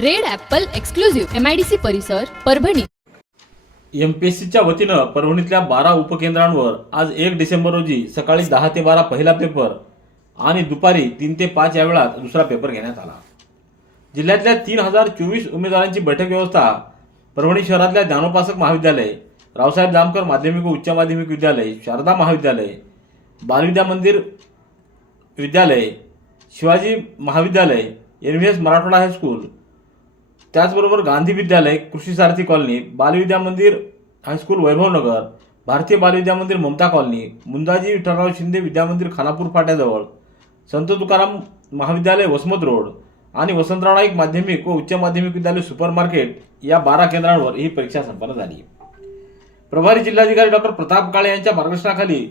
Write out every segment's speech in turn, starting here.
Red apple exclusive MIDC परिसर परभणी. एमपीएससीच्या वतीनं परभणीतल्या बारा उपकेंद्रांवर आज एक डिसेंबर रोजी सकाळी दहा ते बारा पहिला पेपर आणि दुपारी तीन ते पाच या वेळात दुसरा पेपर घेण्यात आला. जिल्ह्यातल्या तीन हजार चोवीस उमेदवारांची बैठक व्यवस्था परभणी शहरातल्या ज्ञानोपासक महाविद्यालय रावसाहेब जामकर माध्यमिक व उच्च माध्यमिक विद्यालय शारदा महाविद्यालय बालविद्या मंदिर विद्यालय शिवाजी महाविद्यालय N V S Marathwada high school त्याचबरोबर गांधी विद्यालय कृषी सारथी कॉलनी बालविद्या मंदिर हायस्कूल वैभवनगर भारतीय बालविद्या मंदिर ममता कॉलनी मुंदाजी विठ्ठलराव शिंदे विद्यामंदिर खानापूर फाट्याजवळ संत तुकाराम महाविद्यालय वसमत रोड आणि वसंतराव नाईक माध्यमिक व उच्च माध्यमिक विद्यालय सुपर मार्केट या बारा केंद्रांवर ही परीक्षा संपन्न झाली. प्रभारी जिल्हाधिकारी डॉक्टर प्रताप काळे यांच्या मार्गदर्शनाखाली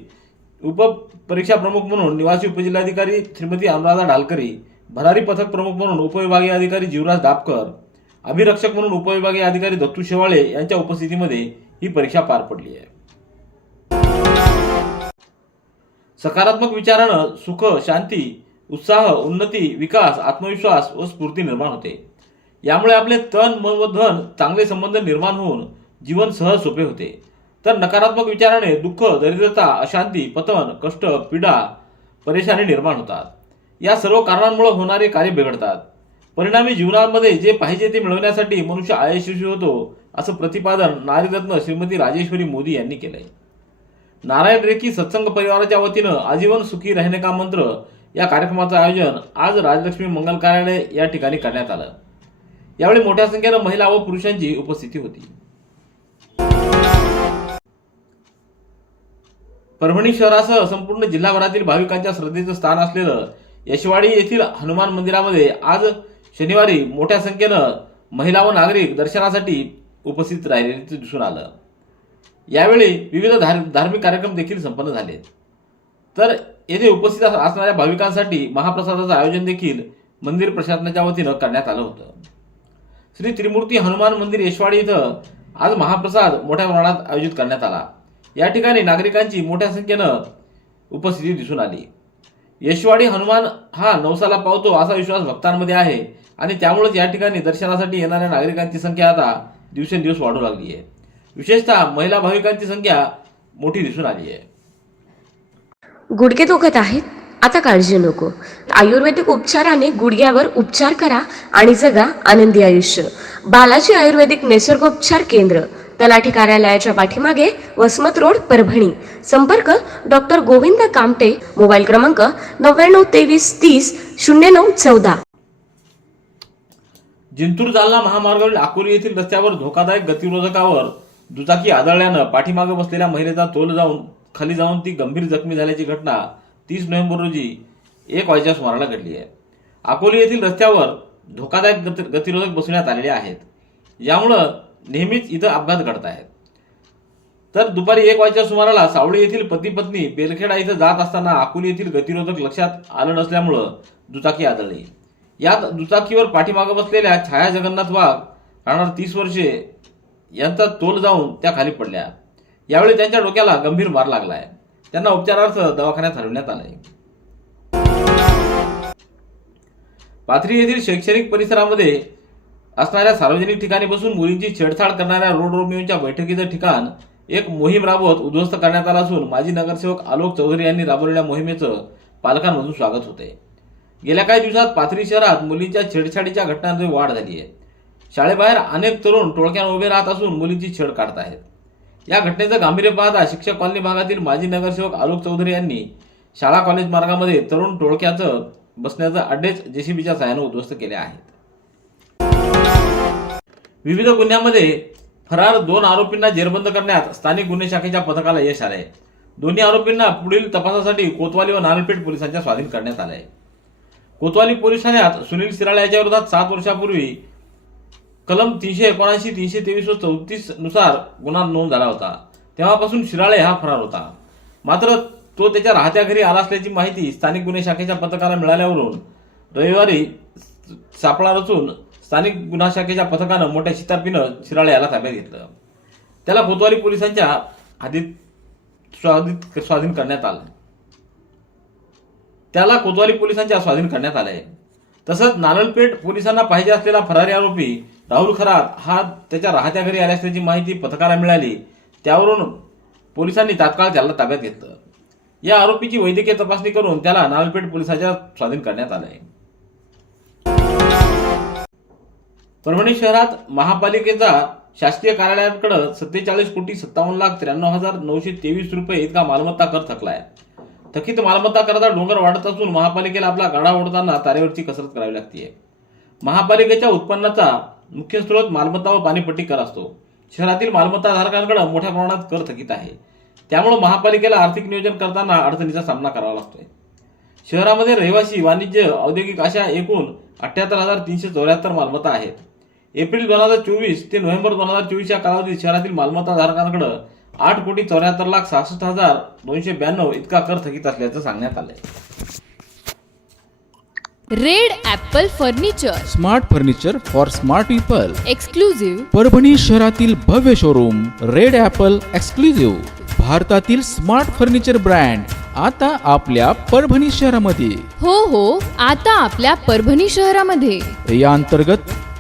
उपपरीक्षा प्रमुख म्हणून निवासी उपजिल्हाधिकारी श्रीमती अनुराधा ढालकरी भरारी पथक प्रमुख म्हणून उपविभागीय अधिकारी जीवराज दापकर अभिरक्षक म्हणून उपविभागीय अधिकारी दत्तू शेवाळे यांच्या उपस्थितीमध्ये ही परीक्षा पार पडली आहे. सकारात्मक विचारानं सुख शांती उत्साह उन्नती विकास आत्मविश्वास व स्फूर्ती निर्माण होते. यामुळे आपले तन मन व धन चांगले संबंध निर्माण होऊन जीवन सहज सोपे होते. तर नकारात्मक विचाराने दुःख दरिद्रता अशांती पतन कष्ट पीडा परेशानी निर्माण होतात. या सर्व कारणांमुळे होणारे कार्य बिघडतात. परिणामी जीवनामध्ये जे पाहिजे ते मिळवण्यासाठी मनुष्य अयशस्वी होतो असं प्रतिपादन नारीरत्न श्रीमती राजेश्वरी मोदी यांनी केलंय. नारायण रेखी सत्संग परिवाराच्या वतीनं आजीवन सुखी रहने का मंत्र या कार्यक्रमाचं आयोजन आज राजलक्ष्मी मंगल कार्यालय या ठिकाणी करण्यात आलं. यावेळी मोठ्या संख्येनं महिला व पुरुषांची उपस्थिती होती. परभणी शहरासह संपूर्ण जिल्हाभरातील भाविकांच्या श्रद्धेचं स्थान असलेलं यशवाडी येथील हनुमान मंदिरामध्ये आज शनिवारी मोठ्या संख्येनं महिला व नागरिक दर्शनासाठी उपस्थित राहिलेले दिसून आलं. यावेळी विविध धार धार्मिक कार्यक्रम देखील संपन्न झाले. तर येथे उपस्थित असणाऱ्या भाविकांसाठी महाप्रसादाचं आयोजन देखील मंदिर प्रशासनाच्या वतीनं करण्यात आलं होतं. श्री त्रिमूर्ती हनुमान मंदिर येशवाडी इथं आज महाप्रसाद मोठ्या प्रमाणात आयोजित करण्यात आला. या ठिकाणी नागरिकांची मोठ्या संख्येनं उपस्थिती दिसून आली. यशवाडी हनुमान हा नवसाला पावतो असा विश्वास भक्तांमध्ये आहे. आणि त्यामुळेच या ठिकाणी दर्शनासाठी येणाऱ्या नागरिकांची संख्या आता दिवसेंदिवस वाढू लागली आहे विशेषतः महिला भाविकांची संख्या मोठी दिसून आली आहे गुडघे दुखत आहेत? आता काळजी नको. आयुर्वेदिक उपचाराने गुडघ्यावर उपचार करा आणि जगा आनंदी आयुष्य. बालाजी आयुर्वेदिक निसर्गोपचार केंद्र. तलाठी कार्यालयाच्या पाठीमागे वसमत रोड परभणी. संपर्क डॉक्टर गोविंद कामटे मोबाईल क्रमांक नव्याण्णव तेवीस तीस शून्य नऊ चौदा. जिंतूर जालना महामार्गावरील अकोली येथील रस्त्यावर धोकादायक गतिरोधकावर दुचाकी आदळल्यानं पाठीमागे बसलेल्या महिलेचा तोल जाऊन खाली जाऊन ती गंभीर जखमी झाल्याची घटना तीस नोव्हेंबर रोजी एक वाजेच्या सुमाराला घडली आहे. अकोली येथील रस्त्यावर धोकादायक गति गतिरोधक बसवण्यात आलेले आहेत. यामुळं नेहमीच इथं अपघात घडत आहेत. तर दुपारी एक वाजच्या सुमाराला सावळी येथील पती पत्नी बेलखेडा इथं जात असताना अकोली येथील गतिरोधक लक्षात आलं नसल्यामुळं दुचाकी आदळली. यात दुचाकीवर पाठीमागं बसलेल्या छाया जगन्नाथ वाघ राहणार तीस वर्षे यांचा तोल जाऊन त्या खाली पडल्या. यावेळी त्यांच्या डोक्याला गंभीर मार लागलाय. त्यांना उपचारार्थ दवाखान्यात हलवण्यात आलंय. पाथरी येथील शैक्षणिक परिसरामध्ये असणाऱ्या सार्वजनिक ठिकाणी बसून मुलींची छेडछाड करणाऱ्या रोड रोमियोच्या बैठकीचं ठिकाण एक मोहीम राबवत उद्ध्वस्त करण्यात आलं असून माजी नगरसेवक आलोक चौधरी यांनी राबवलेल्या मोहिमेचं पालकांमधून स्वागत होते गेल्या काही दिवसात पाथरी शहरात मुलींच्या छेडछाडीच्या घटनांमध्ये वाढ झाली आहे. शाळेबाहेर अनेक तरुण टोळक्यावर उभे राहत असून मुलींची छेड काढत आहेत या घटनेचं गांभीर्य पाहता शिक्षक कॉलनी भागातील माजी नगरसेवक आलोक चौधरी यांनी शाळा कॉलेज मार्गामध्ये तरुण टोळक्याचं बसण्याचं अड्डेच जेसीबीच्या सहाय्यानं उद्ध्वस्त केले आहेत विविध गुन्ह्यांमध्ये फरार दोन आरोपींना जेरबंद करण्यात स्थानिक गुन्हे शाखेच्या पथकाला यश आले दोन्ही आरोपींना पुढील तपासासाठी कोतवाली व नारायणपेठ पोलिसांच्या स्वाधीन करण्यात आलंय. कोतवाली पोलीस ठाण्यात सुनील सिराळे याच्या विरोधात सात वर्षापूर्वी कलम तीनशे एकोणऐंशी तीनशे तेवीस व चौतीसनुसार गुन्हा नोंद झाला होता. तेव्हापासून शिराळे हा फरार होता. मात्र तो त्याच्या राहत्या घरी आला असल्याची माहिती स्थानिक गुन्हे शाखेच्या पथकाला मिळाल्यावरून रविवारी सापळा रचून स्थानिक गुन्हा शाखेच्या पथकानं मोठ्या शितापीनं शिराळे याला ताब्यात घेतलं. त्याला कोतवाली पोलिसांच्या हदीत स्वाधीन स्वाधीन करण्यात आलं. त्याला कोतवाली पोलिसांच्या स्वाधीन करण्यात आलं आहे तसंच नारळपेठ पोलिसांना पाहिजे असलेला फरारी आरोपी राहुल खरात हा त्याच्या राहत्या घरी आल्या असल्याची माहिती पथकाला मिळाली. त्यावरून पोलिसांनी तात्काळ त्याला ताब्यात घेतलं. या आरोपीची वैद्यकीय तपासणी करून त्याला नारळपेठ पोलिसांच्या स्वाधीन करण्यात आलं आहे परभणी शहरात महापालिकेचा शासकीय कार्यालयांकडे सत्तेचाळीस कोटी सत्तावन्न लाख त्र्याण्णव हजार नऊशे तेवीस रुपये इतका मालमत्ता कर थकला आहे थकीत मालमत्ता कराचा डोंगर वाढत असून महापालिकेला आपला गाडा ओढताना तारेवरची कसरत करावी लागते महापालिकेच्या उत्पन्नाचा मुख्य स्रोत मालमत्ता व पाणीपट्टी कर असतो. शहरातील मालमत्ता धारकांकडे मोठ्या प्रमाणात कर थकीत आहे. त्यामुळे महापालिकेला आर्थिक नियोजन करताना अडचणीचा सामना करावा लागतोय. शहरामध्ये रहिवासी वाणिज्य औद्योगिक अशा एकूण अठ्याहत्तर हजार तीनशे चौऱ्याहत्तर मालमत्ता आहेत. एप्रिल दोन हजार चोवीस ते नोव्हेंबर दोन हजार चोवीस या कालावधीत शहरातील मालमत्ता धारकांकडे आठ कोटी चौऱ्याहत्तर लाख सहासष्ट हजार दोनशे ब्याण्णव इतका कर थकीत असल्याचं सांगण्यात आलंय. Red Apple furniture. Smart furniture for smart people. Exclusive Parbhani शहरातील भव्य शोरूम रेड ॲपल एक्सक्लुझिव्ह भारतातील स्मार्ट फर्निचर ब्रँड आता आपल्या परभणी शहरामध्ये. हो हो आता आपल्या परभणी शहरामध्ये. या अंतर्गत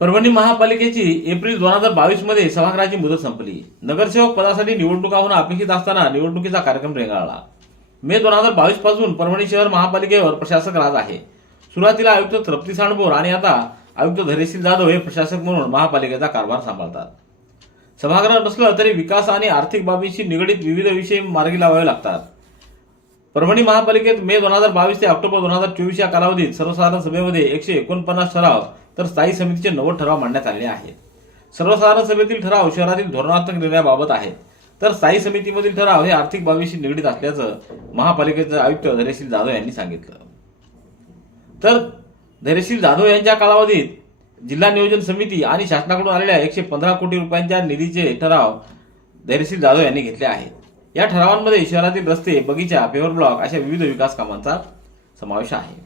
परभणी महापालिकेची एप्रिल दोन हजार बावीसमध्ये सभागृहाची मुदत संपली. नगरसेवक पदासाठी निवडणुका होणं अपेक्षित असताना निवडणुकीचा कार्यक्रम रेंगाळला. मे दोन हजार बावीसपासून परभणी शहर महापालिकेवर प्रशासक राज आहे. सुरुवातीला आयुक्त तृप्ती सांडबोर आणि आता आयुक्त धैर्यशील जाधव हे प्रशासक म्हणून महापालिकेचा कारभार सांभाळतात. सभागृह नसलं तरी विकास आणि आर्थिक बाबींशी निगडीत विविध विषय मार्गी लावावे लागतात. परभणी महापालिकेत मे दोन हजार बावीस ते ऑक्टोबर दोन हजार चोवीस या कालावधीत सर्वसाधारण सभेमध्ये एकशे एकोणपन्नास ठराव तर स्थायी समितीचे नव्वद ठराव मांडण्यात आलेले आहेत. सर्वसाधारण सभेतील ठराव शहरातील धोरणात्मक निर्णयाबाबत आहेत. तर स्थायी समितीमधील ठराव हे आर्थिक बाबीशी निगडीत असल्याचं महापालिकेचे आयुक्त धैर्यशील जाधव यांनी सांगितलं. तर धैर्यशील जाधव यांच्या कालावधीत जिल्हा नियोजन समिती आणि शासनाकडून आलेल्या एकशे पंधरा कोटी रुपयांच्या निधीचे ठराव धैर्यशील जाधव यांनी घेतले आहेत. या ठरावांमध्ये शहरातील रस्ते बगीचा पेवर ब्लॉक अशा विविध विकास कामांचा समावेश आहे.